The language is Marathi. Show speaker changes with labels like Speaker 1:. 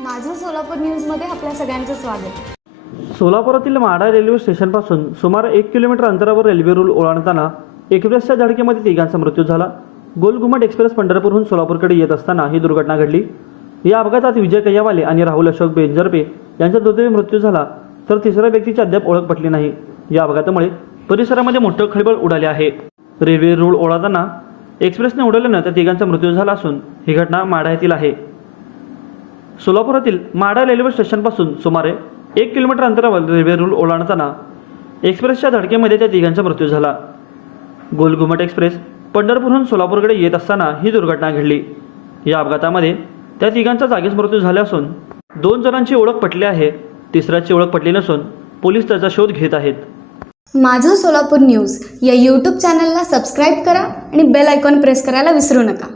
Speaker 1: माझं सोलापूर न्यूजमध्ये आपल्या सगळ्यांचं स्वागत.
Speaker 2: सोलापुरातील माढा रेल्वे स्टेशनपासून सुमारे एक किलोमीटर अंतरावर रेल्वे रूळ ओलांडताना एक्सप्रेसच्या धडकेमध्ये तिघांचा मृत्यू झाला. गोलघुमट एक्सप्रेस पंढरपूरहून सोलापूरकडे येत असताना ही दुर्घटना घडली. या अपघातात विजय कय्यावाले आणि राहुल अशोक बेंजरपे यांचा दुर्दैवी मृत्यू झाला तर तिसऱ्या व्यक्तीची अद्याप ओळख पटली नाही. या अपघातामुळे परिसरामध्ये मोठं खळबळ उडाले आहे. रेल्वे रूळ ओलांडताना एक्सप्रेसने उडवल्यानं त्या तिघांचा मृत्यू झाला असून ही घटना माढा येथील आहे. सोलापुरातील माडा रेल्वे स्टेशनपासून सुमारे एक किलोमीटर अंतरावर रेल्वे रूळ ओलांडताना एक्सप्रेसच्या धडकेमध्ये त्या तिघांचा मृत्यू झाला. गोलघुमट एक्सप्रेस पंढरपूरहून सोलापूरकडे येत असताना ही दुर्घटना घडली. या अपघातामध्ये त्या तिघांचा जागीच मृत्यू झाला असून दोन जणांची ओळख पटली आहे तिसऱ्याची ओळख पटली नसून पोलीस त्याचा शोध घेत आहेत.
Speaker 1: माझं सोलापूर न्यूज या यूट्यूब चॅनलला सबस्क्राईब करा आणि बेल आयकॉन प्रेस करायला विसरू नका.